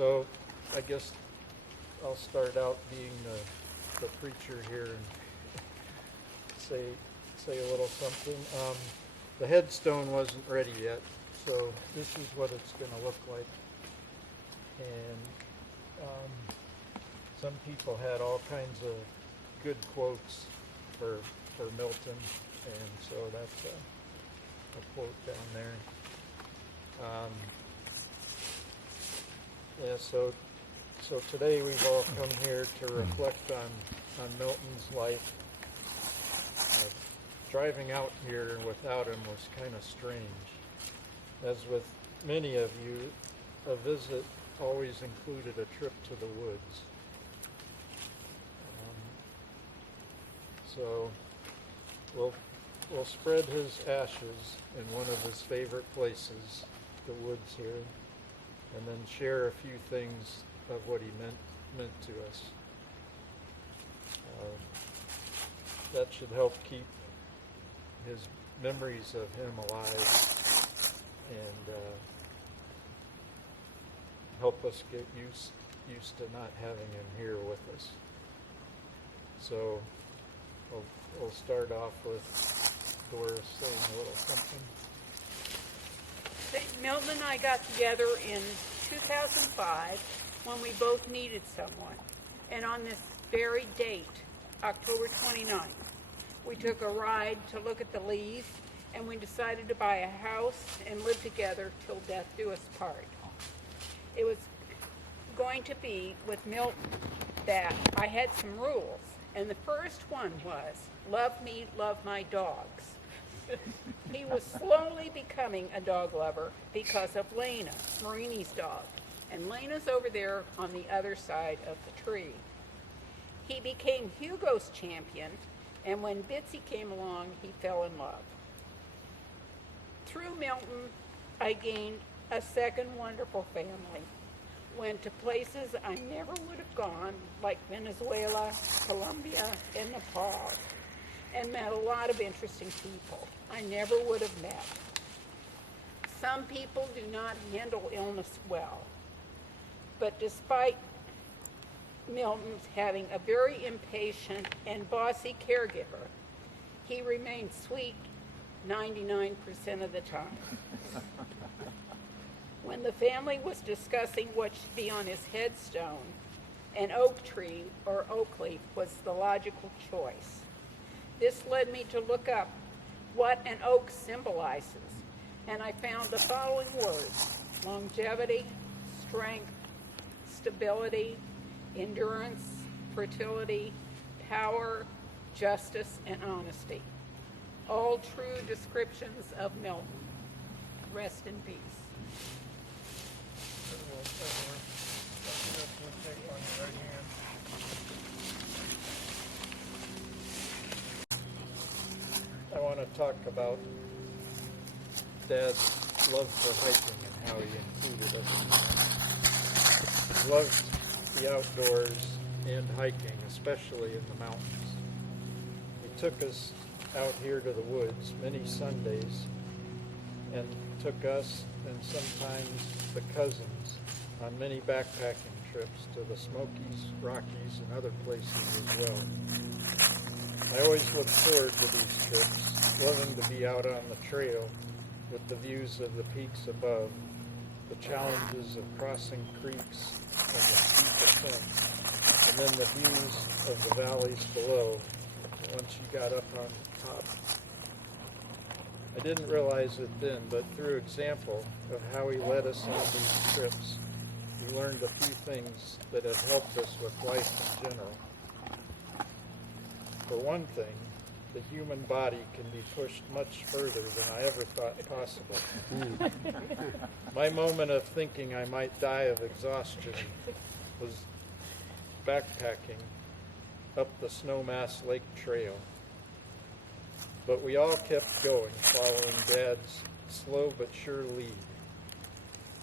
So I guess I'll start out being the preacher here and say a little something. The headstone wasn't ready yet, so this is what it's going to look like. And some people had all kinds of good quotes for Milton, and so that's a quote down there. So today we've all come here to reflect on Milton's life. Driving out here without him was kind of strange. As with many of you, a visit always included a trip to the woods. So we'll spread his ashes in one of his favorite places, the woods here, and then share a few things of what he meant to us. That should help keep his memories of him alive and help us get used to not having him here with us. So we'll start off with Doris saying a little something. Milton and I got together in 2005 when we both needed someone. And on this very date, October 29th, we took a ride to look at the leaves, and we decided to buy a house and live together till death do us part. It was going to be with Milton that I had some rules, and the first one was, love me, love my dogs. He was slowly becoming a dog lover because of Lena, Marini's dog, and Lena's over there on the other side of the tree. He became Hugo's champion, and when Bitsy came along, he fell in love. Through Milton, I gained a second wonderful family. Went to places I never would have gone, like Venezuela, Colombia, and Nepal, and met a lot of interesting people I never would have met. Some people do not handle illness well, but despite Milton's having a very impatient and bossy caregiver, he remained sweet 99% of the time. When the family was discussing what should be on his headstone, an oak tree or oak leaf was the logical choice. This led me to look up what an oak symbolizes, and I found the following words: longevity, strength, stability, endurance, fertility, power, justice, and honesty. All true descriptions of Milton. Rest in peace. I want to talk about Dad's love for hiking and how he included us. He loved the outdoors and hiking, especially in the mountains. He took us out here to the woods many Sundays and took us and sometimes the cousins on many backpacking trips to the Smokies, Rockies, and other places as well. I always look forward to these trips, loving to be out on the trail with the views of the peaks above, the challenges of crossing creeks and the steep ascents, and then the views of the valleys below once you got up on top. I didn't realize it then, but through example of how he led us on these trips, we learned a few things that have helped us with life in general. For one thing, the human body can be pushed much further than I ever thought possible. My moment of thinking I might die of exhaustion was backpacking up the Snowmass Lake Trail. But we all kept going, following Dad's slow but sure lead,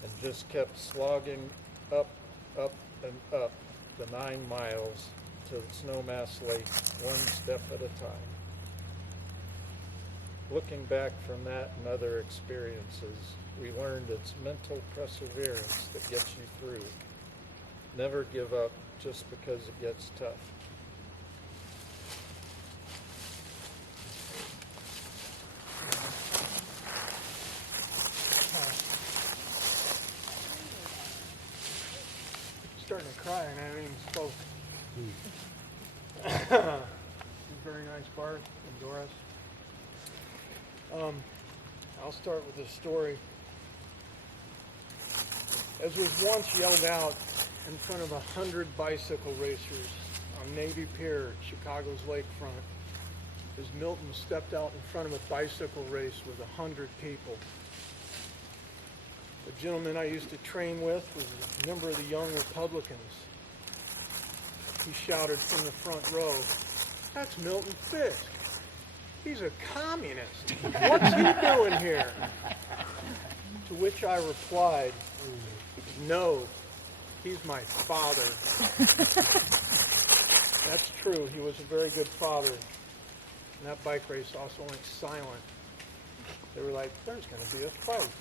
and just kept slogging up, and up the 9 miles to Snowmass Lake, one step at a time. Looking back from that and other experiences, we learned it's mental perseverance that gets you through, Never give up just because it gets tough. Starting to cry and I haven't even spoke. Very nice Bart and Doris. I'll start with a story. As was once yelled out in front of 100 bicycle racers on Navy Pier at Chicago's lakefront, as Milton stepped out in front of a bicycle race with 100 people. The gentleman I used to train with was a member of the Young Republicans. He shouted from the front row, "That's Milton Fisk. He's a communist. What's he doing here?" To which I replied, "No, he's my father." That's true. He was a very good father. And that bike race also went silent. They were like, "There's going to be a fight."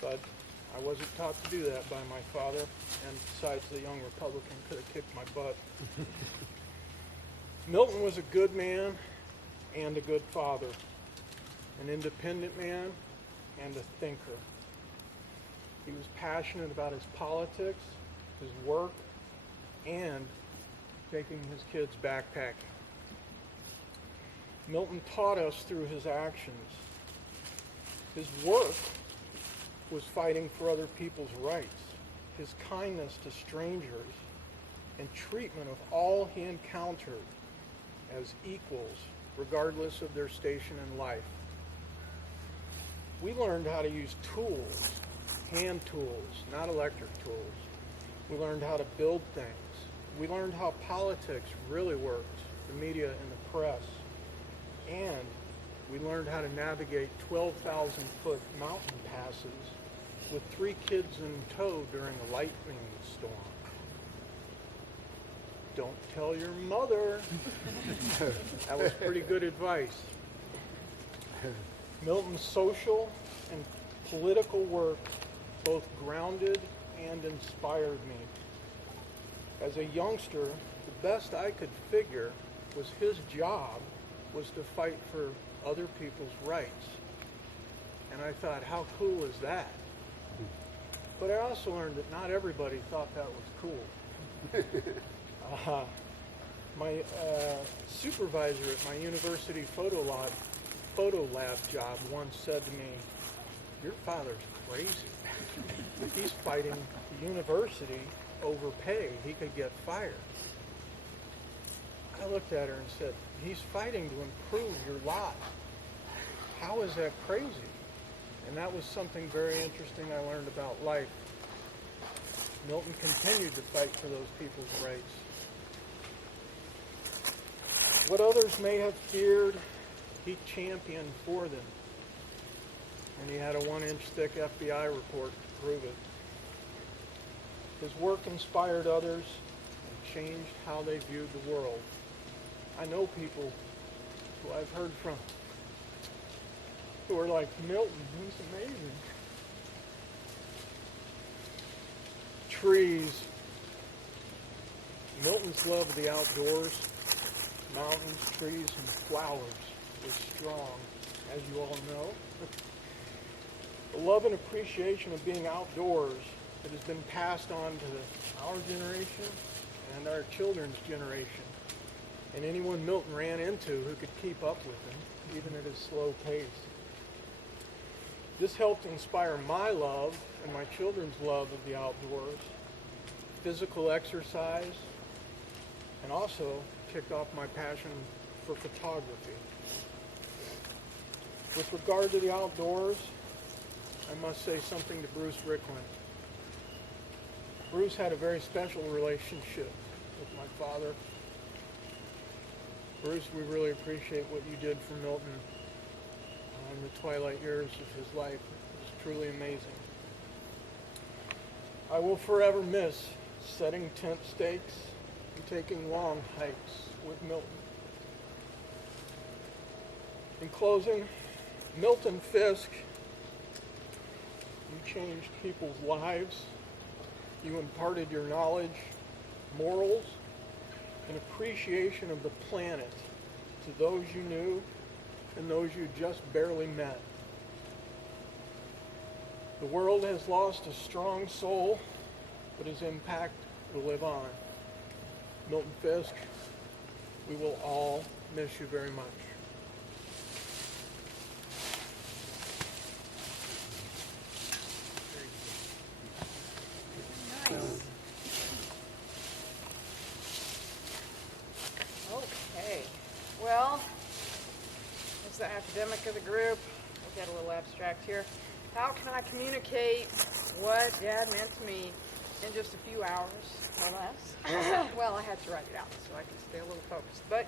But I wasn't taught to do that by my father, and besides, the Young Republican could have kicked my butt. Milton was a good man and a good father, an independent man and a thinker. He was passionate about his politics, his work, and taking his kids backpacking. Milton taught us through his actions. His work was fighting for other people's rights, his kindness to strangers, and treatment of all he encountered as equals, regardless of their station in life. We learned how to use tools, hand tools, not electric tools. We learned how to build things. We learned how politics really worked, the media and the press. And we learned how to navigate 12,000-foot mountain passes with 3 kids in tow during a lightning storm. Don't tell your mother. That was pretty good advice. Milton's social and political work both grounded and inspired me. As a youngster, the best I could figure was his job was to fight for other people's rights. And I thought, how cool is that? But I also learned that not everybody thought that was cool. My supervisor at my university photo lab job once said to me, "Your father's crazy. He's fighting the university over pay. He could get fired." I looked at her and said, "He's fighting to improve your lot. How is that crazy?" And that was something very interesting I learned about life. Milton continued to fight for those people's rights. What others may have feared, he championed for them. And he had a 1-inch thick FBI report to prove it. His work inspired others and changed how they viewed the world. I know people who I've heard from who are like, "Milton, he's amazing." Trees. Milton's love of the outdoors, mountains, trees, and flowers was strong, as you all know. The love and appreciation of being outdoors that has been passed on to our generation and our children's generation, and anyone Milton ran into who could keep up with him, even at his slow pace. This helped inspire my love and my children's love of the outdoors, physical exercise, and also kicked off my passion for photography. With regard to the outdoors, I must say something to Bruce Ricklin. Bruce had a very special relationship with my father. Bruce, we really appreciate what you did for Milton in the twilight years of his life. It was truly amazing. I will forever miss setting tent stakes and taking long hikes with Milton. In closing, Milton Fisk, you changed people's lives You imparted your knowledge, morals, and appreciation of the planet to those you knew and those you just barely met. The world has lost a strong soul, but his impact will live on. Milton Fisk, we will all miss you very much. Nice. Okay. Well, as the academic of the group, I'll get a little abstract here. How can I communicate what Dad meant to me in just a few hours or less? Well, I had to write it out so I can stay a little focused. But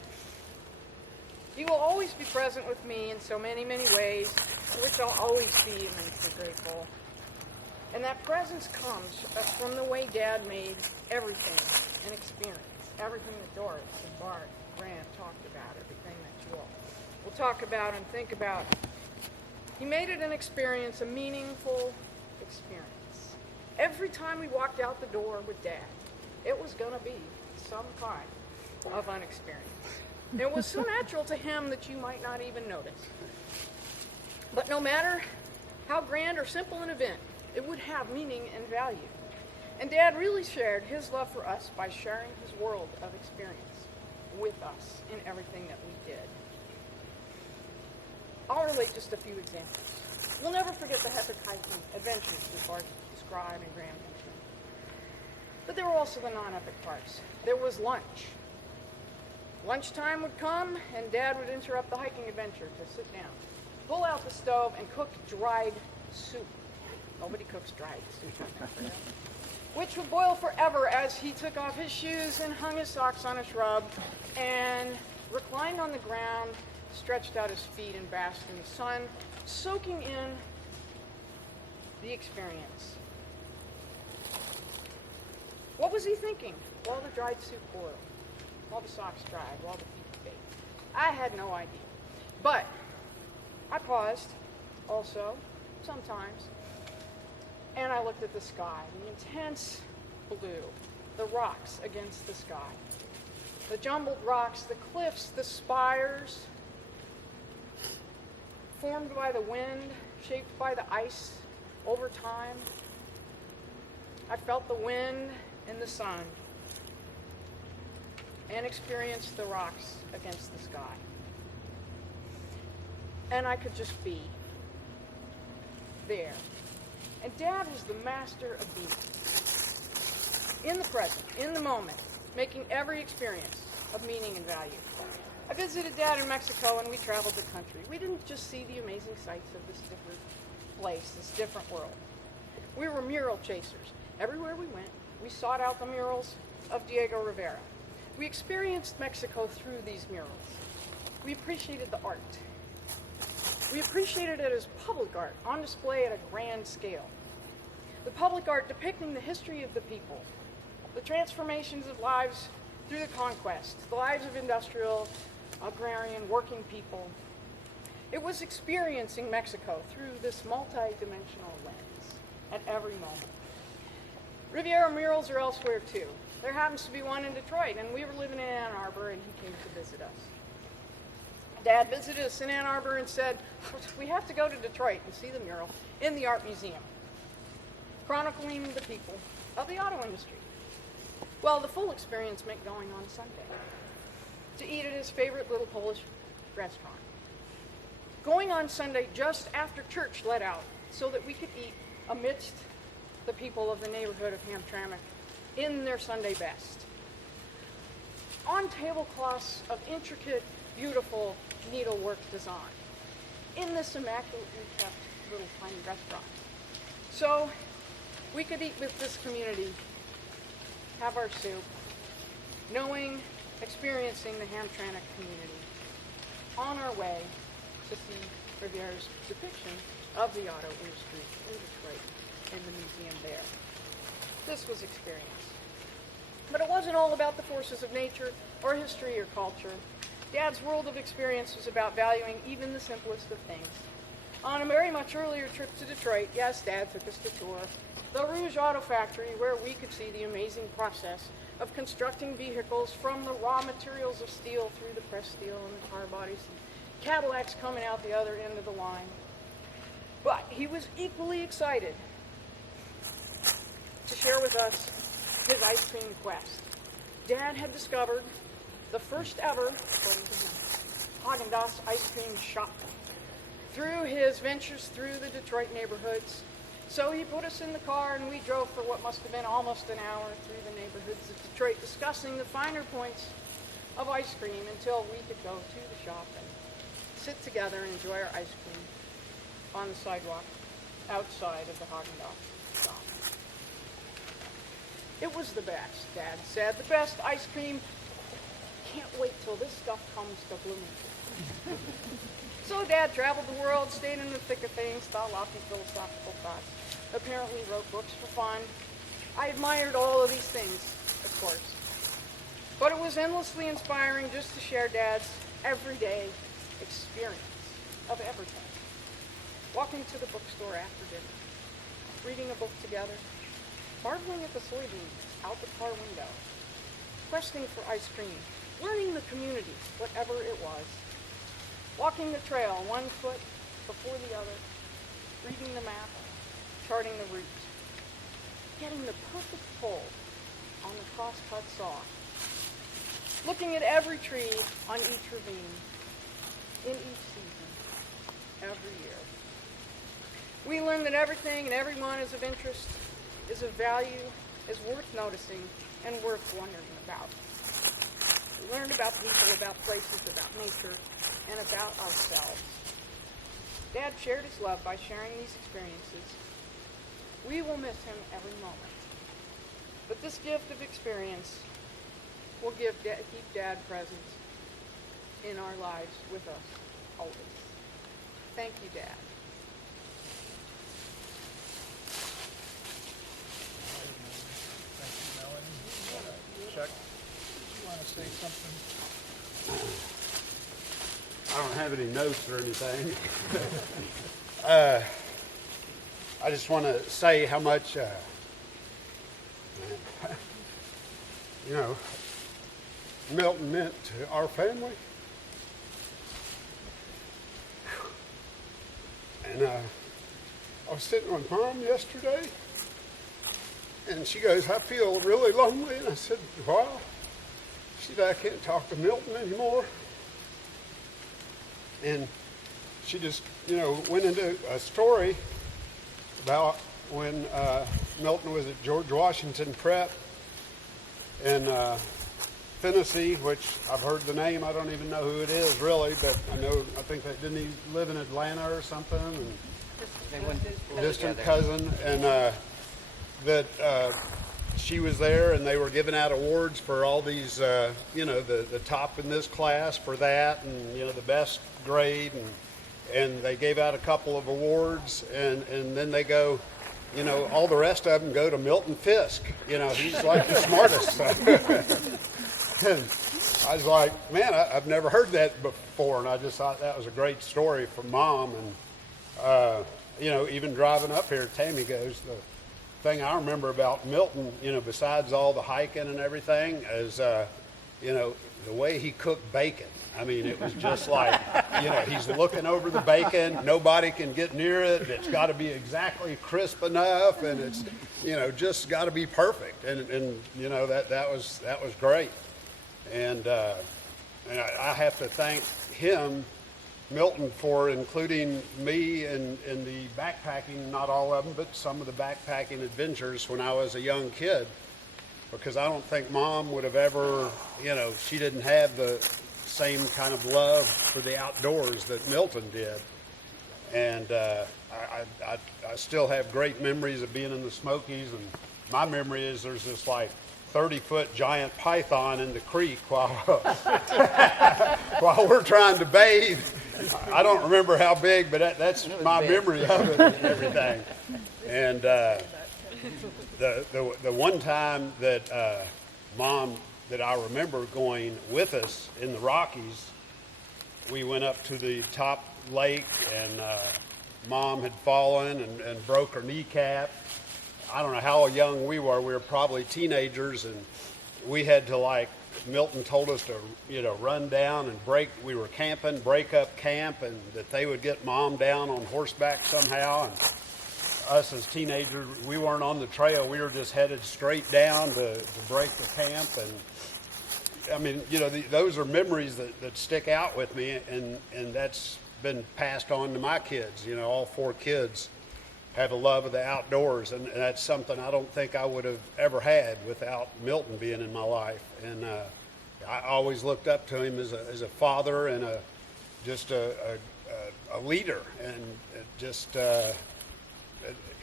he will always be present with me in so many, many ways, for which I'll always be immensely grateful. And that presence comes from the way Dad made everything an experience. Everything that Doris and Bart and Grant talked about, everything that you all will talk about and think about. He made it an experience, a meaningful experience. Every time we walked out the door with Dad, it was going to be some kind of an experience. It was so natural to him that you might not even notice. But no matter how grand or simple an event, it would have meaning and value. And Dad really shared his love for us by sharing his world of experience with us in everything that we did. I'll relate just a few examples. We'll never forget the hitchhiking adventures that Bart described and Graham mentioned. But there were also the non-epic parts. There was lunch. Lunchtime would come, and Dad would interrupt the hiking adventure to sit down, pull out the stove, and cook dried soup. Nobody cooks dried soup, which would boil forever as he took off his shoes and hung his socks on a shrub and reclined on the ground, stretched out his feet and basked in the sun, soaking in the experience. What was he thinking while the dried soup boiled, while the socks dried, while the feet baked? I had no idea. But I paused also, sometimes, and I looked at the sky, the intense blue, the rocks against the sky, the jumbled rocks, the cliffs, the spires, formed by the wind, shaped by the ice over time. I felt the wind and the sun and experienced the rocks against the sky. And I could just be there. And Dad was the master of being. In the present, in the moment, making every experience of meaning and value. I visited Dad in Mexico and we traveled the country. We didn't just see the amazing sights of this different place, this different world. We were mural chasers. Everywhere we went, we sought out the murals of Diego Rivera. We experienced Mexico through these murals. We appreciated the art. We appreciated it as public art on display at a grand scale. The public art depicting the history of the people, the transformations of lives through the conquest, the lives of industrial, agrarian, working people. It was experiencing Mexico through this multi-dimensional lens at every moment. Riviera murals are elsewhere too. There happens to be one in Detroit, and we were living in Ann Arbor, and he came to visit us. Dad visited us in Ann Arbor and said, we have to go to Detroit and see the mural in the art museum, chronicling the people of the auto industry. Well, the full experience meant going on Sunday to eat at his favorite little Polish restaurant. Going on Sunday just after church let out so that we could eat amidst the people of the neighborhood of Hamtramck in their Sunday best. On tablecloths of intricate, beautiful needlework design in this immaculately kept little tiny restaurant. So we could eat with this community, have our soup, knowing, experiencing the Hamtramck community, on our way to see Riviera's depiction of the auto industry in Detroit in the museum there. This was experience. But it wasn't all about the forces of nature or history or culture. Dad's world of experience was about valuing even the simplest of things. On a very much earlier trip to Detroit, yes, Dad took us to tour the Rouge Auto Factory, where we could see the amazing process of constructing vehicles from the raw materials of steel through the pressed steel and the car bodies, and Cadillacs coming out the other end of the line. But he was equally excited to share with us his ice cream quest. Dad had discovered the first ever, according to him, Haagen-Dazs ice cream shop through his ventures through the Detroit neighborhoods. So he put us in the car and we drove for what must have been almost an hour through the neighborhoods of Detroit, discussing the finer points of ice cream until we could go to the shop and sit together and enjoy our ice cream on the sidewalk outside of the Haagen-Dazs shop. It was the best, Dad said. The best ice cream. Can't wait till this stuff comes to Bloomington. So Dad traveled the world, stayed in the thick of things, thought lofty philosophical thoughts, apparently wrote books for fun. I admired all of these things, of course. But it was endlessly inspiring just to share Dad's everyday experience of everything. Walking to the bookstore after dinner, reading a book together, marveling at the soybeans out the car window, questing for ice cream, learning the community, whatever it was, walking the trail one foot before the other, reading the map, charting the route, getting the perfect fold on the cross-cut saw, looking at every tree on each ravine, in each season, every year. We learned that everything and everyone is of interest, is of value, is worth noticing, and worth wondering about. We learned about people, about places, about nature, and about ourselves. Dad shared his love by sharing these experiences. We will miss him every moment. But this gift of experience will keep Dad present in our lives with us always. Thank you, Dad. Thank you, Melanie. Chuck, you want to say something? I don't have any notes or anything. I just want to say how much, Milton meant to our family. And I was sitting with Mom yesterday, and she goes, "I feel really lonely." And I said, "Why?" She said, "I can't talk to Milton anymore." And she just, went into a story about when Milton was at George Washington Prep in Tennessee, which I've heard the name. I don't even know who it is really, but I think they didn't he live in Atlanta or something? And distant cousin, and that she was there, and they were giving out awards for all these, the top in this class for that, and the best grade, and they gave out a couple of awards, and then they go, all the rest of them go to Milton Fisk. He's like the smartest. And I was like, man, I've never heard that before, and I just thought that was a great story from Mom. And even driving up here, Tammy goes, the thing I remember about Milton, besides all the hiking and everything, is the way he cooked bacon. I mean, it was just like, he's looking over the bacon. Nobody can get near it. It's got to be exactly crisp enough, and it's, just got to be perfect. And that was great. And I have to thank him, Milton, for including me in the backpacking, not all of them, but some of the backpacking adventures when I was a young kid, because I don't think Mom would have ever, she didn't have the same kind of love for the outdoors that Milton did. And I still have great memories of being in the Smokies, and my memory is there's this like 30-foot giant python in the creek while we're trying to bathe. I don't remember how big, but that's my memory of it and everything. And the one time that Mom, that I remember going with us in the Rockies, we went up to the top lake, and Mom had fallen and broke her kneecap. I don't know how young we were. We were probably teenagers, and we had to Milton told us to, run down and we were camping, break up camp, and that they would get Mom down on horseback somehow. And us as teenagers, we weren't on the trail. We were just headed straight down to break the camp. And I mean, those are memories that stick out with me, and that's been passed on to my kids. All 4 kids have a love of the outdoors, and that's something I don't think I would have ever had without Milton being in my life. And I always looked up to him as a father and just a leader, and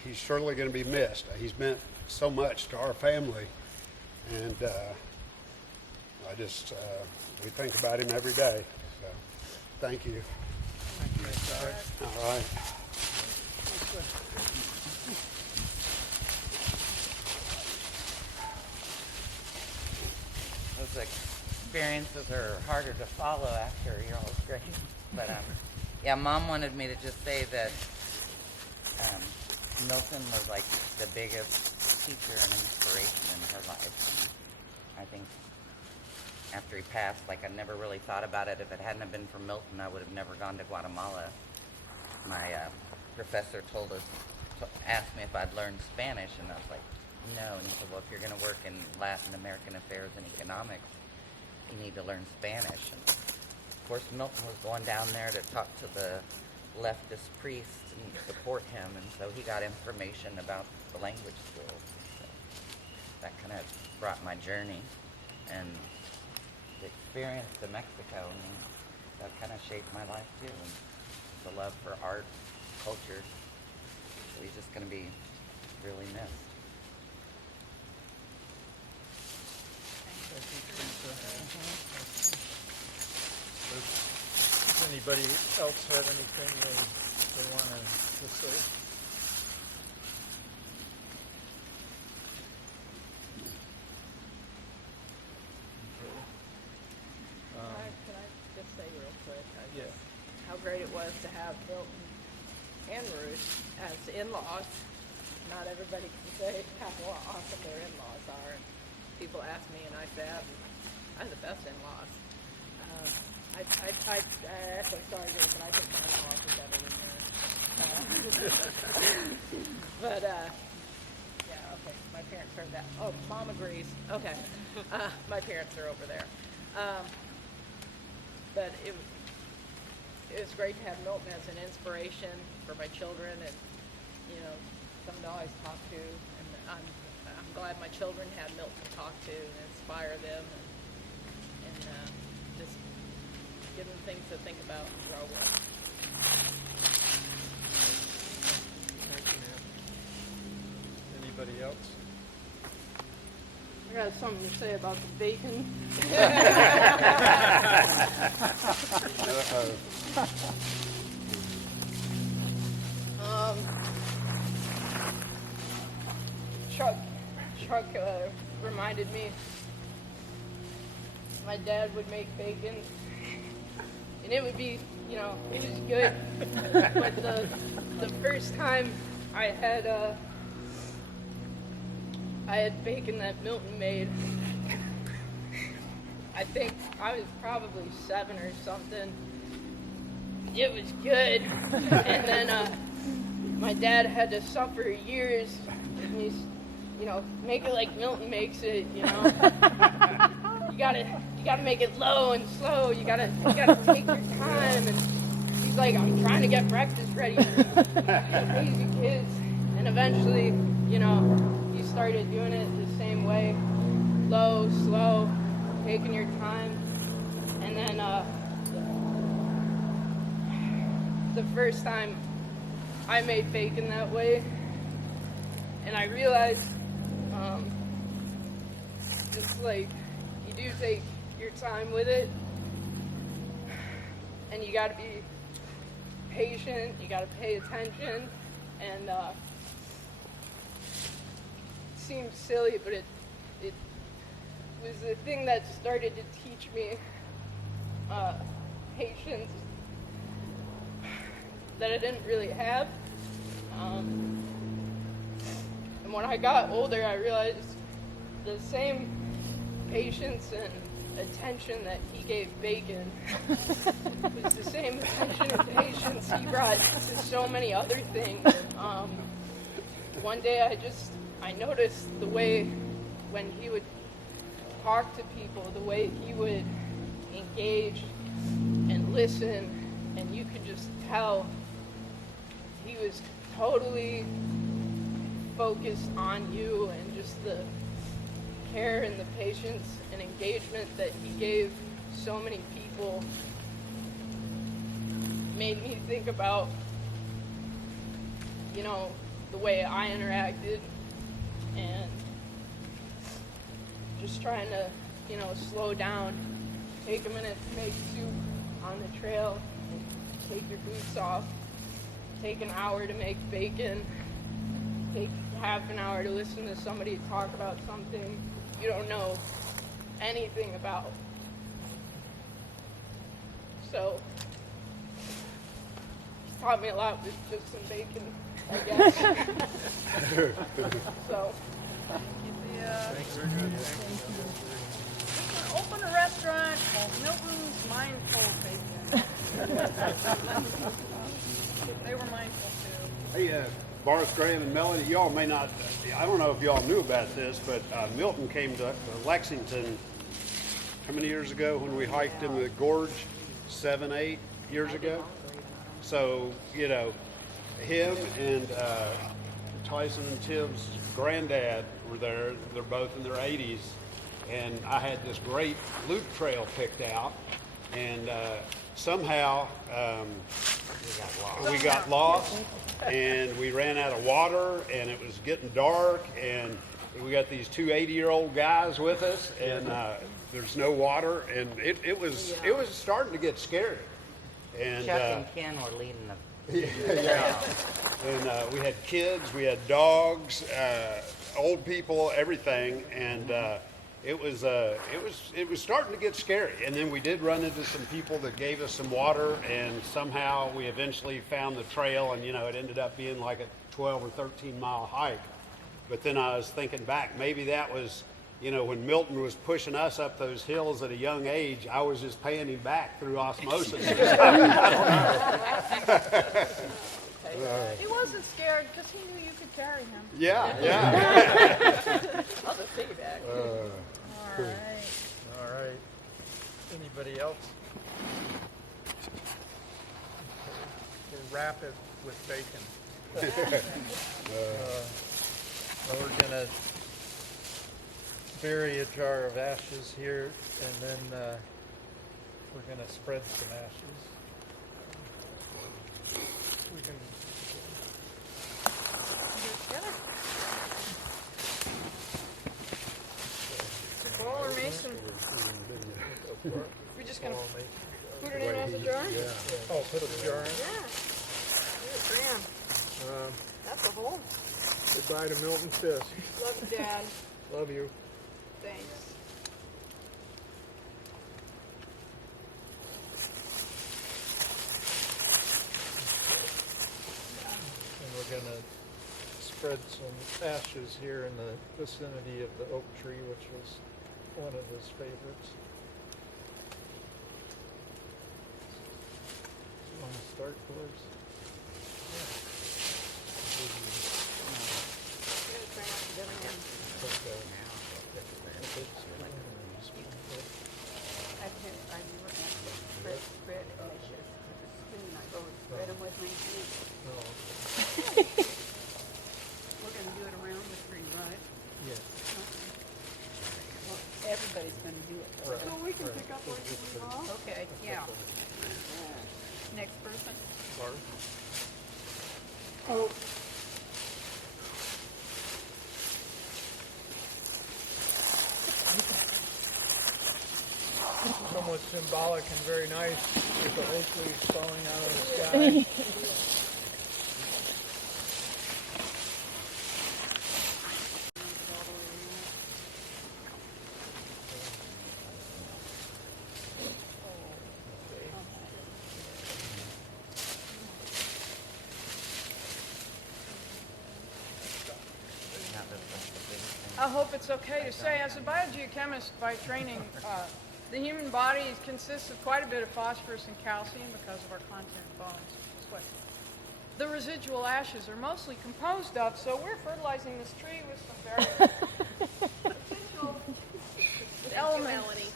he's surely going to be missed. He's meant so much to our family, and we think about him every day. So, thank you. All right. Those experiences are harder to follow after you're all great. But yeah, Mom wanted me to just say that Milton was like the biggest teacher and inspiration in her life. I think after he passed, I never really thought about it. If it hadn't have been for Milton, I would have never gone to Guatemala. My professor asked me if I'd learned Spanish, and I was like, no. And he said, well, if you're going to work in Latin American affairs and economics, you need to learn Spanish. And of course, Milton was going down there to talk to the leftist priests and support him, and so he got information about the language schools. So that kind of brought my journey, and the experience to Mexico, that kind of shaped my life too, and the love for art, culture. So he's just going to be really missed. Does anybody else have anything they want to say? Can I just say real quick Yeah. how great it was to have Milton and Ruth as in-laws. Not everybody can say how awesome their in-laws are. And people ask me, and I say I'm the best in-laws. I actually started it, but I think my in-laws are better than yours. But yeah, okay. My parents heard that. Oh, Mom agrees. Okay. My parents are over there. But it was great to have Milton as an inspiration for my children, and someone to always talk to. And I'm glad my children had Milton to talk to and inspire them, and just give them things to think about and grow with. Thank you, ma'am. Anybody else? I got something to say about the bacon. Chuck reminded me my dad would make bacon, and it would be, it was good. But the first time I had bacon that Milton made, I think I was probably 7 or something. It was good. And then my dad had to suffer years, and he's, make it like Milton makes it, You gotta make it low and slow. You gotta take your time. And he's like, I'm trying to get breakfast ready for these crazy kids. And eventually, you started doing it the same way, low, slow, taking your time. And then the first time I made bacon that way, and I realized just you do take your time with it, and you got to be patient, you got to pay attention, and it seems silly, but it was the thing that started to teach me patience. that I didn't really have. And when I got older, I realized the same patience and attention that he gave bacon was the same attention and patience he brought to so many other things. One day I noticed the way when he would talk to people, the way he would engage and listen, and you could just tell he was totally focused on you, and just the care and the patience and engagement that he gave so many people made me think about, you know, the way I interacted, and just trying to, you know, slow down, take a minute to make soup on the trail, and take your boots off, take an hour to make bacon, take half an hour to listen to somebody talk about something you don't know anything about. So, he's taught me a lot with just some bacon, I guess. So, We can open a restaurant called Milton's Mindful Bacon. They were mindful too. Hey, Boris, Graham, and Melody, y'all may not, I don't know if y'all knew about this, but Milton came to Lexington how many years ago when we hiked in the gorge? 7, 8 years ago? So, you know, him and Tyson and Tim's granddad were there. They're both in their 80s. And I had this great loop trail picked out. And somehow we got lost. And we ran out of water, and it was getting dark, and we got these two 80-year-old guys with us, and there's no water, and it was starting to get scary. And Chuck and Ken were leading the. yeah. And we had kids, we had dogs, old people, everything, and it was starting to get scary. And then we did run into some people that gave us some water, and somehow we eventually found the trail, and you know, it ended up being like a 12 or 13 mile hike. But then I was thinking back, maybe that was, you know, when Milton was pushing us up those hills at a young age, I was just paying him back through osmosis. He wasn't scared because he knew you could carry him. Yeah. I'll just piggyback. All right. All right. Anybody else? We're rapid with bacon. Well, we're gonna bury a jar of ashes here, and then we're gonna spread some ashes. We can. Paul or Mason? We're just gonna put it in as a jar? Oh, put a jar in. Yeah. Here, Graham. That's a hole. Goodbye to Milton Fisk. Love you, Dad. Love you. Thanks. And we're gonna spread some ashes here in the vicinity of the oak tree, which was one of his favorites. You want to start, Boris? Try not to get in. I never spread ashes with a spoon. I go and spread them with my hands. We're going to do it around the tree, right? Yeah. Well, everybody's going to do it. Right. So we can pick up where you leave off? Okay, yeah. Next person. Boris? Oh. Somewhat symbolic and very nice with the oak leaves falling out of the sky. I hope it's okay to say, as a biogeochemist by training, the human body consists of quite a bit of phosphorus and calcium because of our content in bones. That's what the residual ashes are mostly composed of, so we're fertilizing this tree with some very residual elements.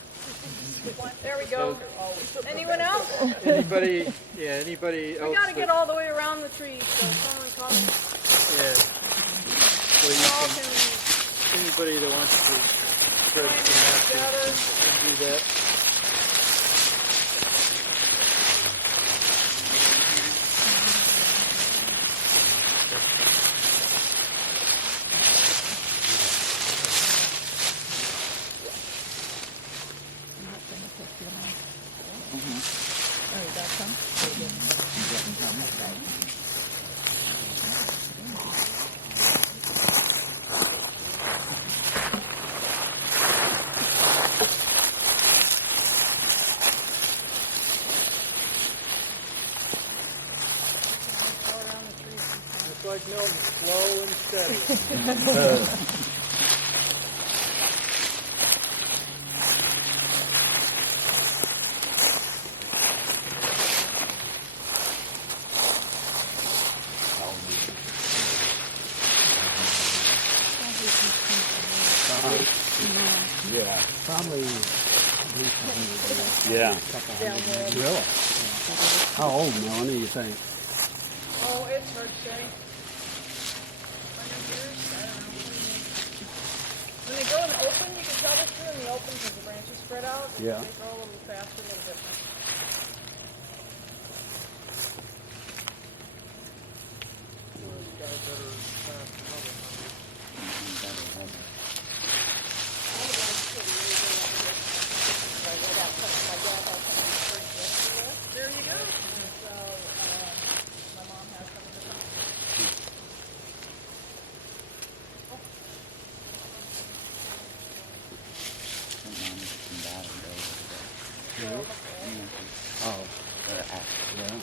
There we go. Anyone else? Anybody else? We got to get all the way around the tree so someone comes. Yeah. So We all you can can, anybody that wants to spread some together. ashes can do that. Just like Milton, slow and steady. Yeah, probably at least 100 years. Yeah. A couple hundred years. Really? How old, Melanie, you think? Oh, it's hard to say. 100 years? I don't know. When they grow in the open, you can tell this too in the open because the branches spread out. Yeah. They grow a little faster, a little different. Those guys that are past another 100. There you go. So, my mom has some of the Oh, yeah.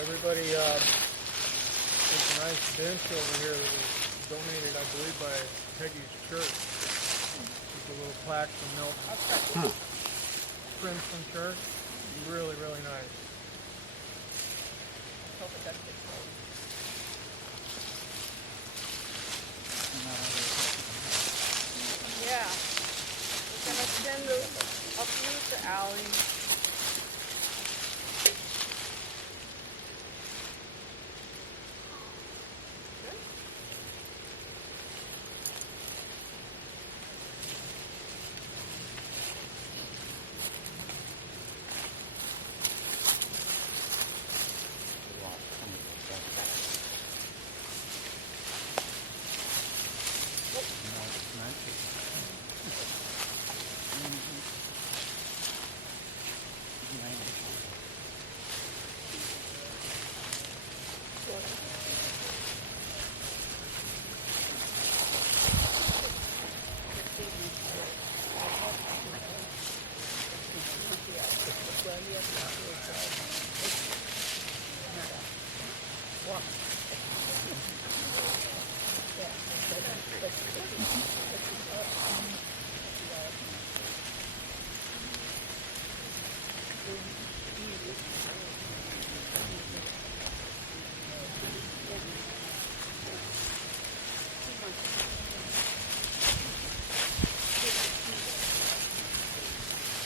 Everybody, there's a nice bench over here that was donated, I believe, by Peggy's church. Just a little plaque from Milton. Huh. Princeton Church. Really, really nice. Yeah. We're going to send a few to Allie.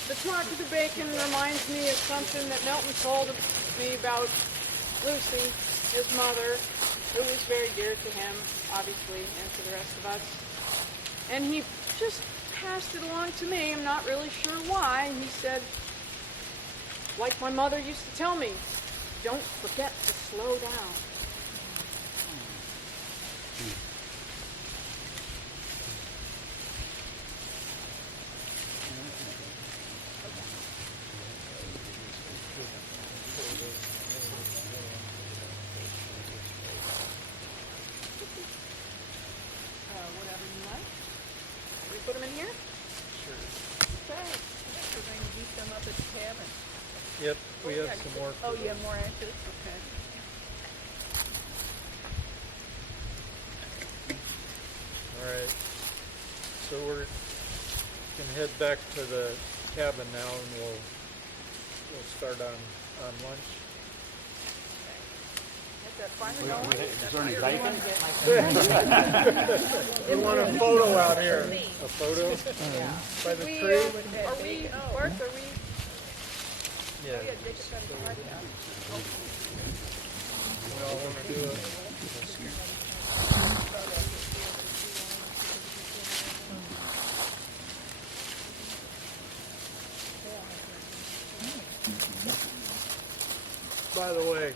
The talk of the bacon reminds me of something that Milton told me about Lucy, his mother, who was very dear to him, obviously, and to the rest of us. And he just passed it along to me. I'm not really sure why. He said, like my mother used to tell me, don't forget to slow down. Whatever you like. We put them in here? Sure. Okay. We're going to eat them up at the cabin. Yep, we have some more. Oh, you have more ashes? Okay. All right. So we're gonna head back to the cabin now, and we'll start on lunch. Is there any bacon? We want a photo out here A photo? by the We, tree. are we, Bart, are we? Yeah. Yeah, Jacob's got his card now. We all want to do it. By the way,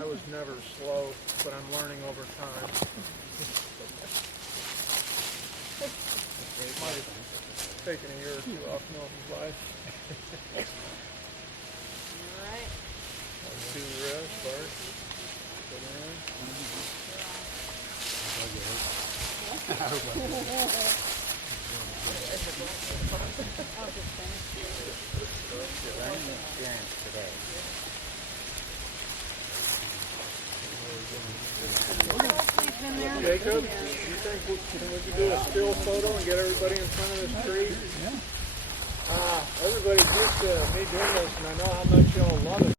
I was never slow, but I'm learning over time. Might have taken a year or two off Milton's life. All right. Do the rest, Bart. Sit down. Learning experience today. Jacob, you think we can do a still photo and get everybody in front of this tree? Yeah. Everybody's used to me doing this, and I know how much y'all love it.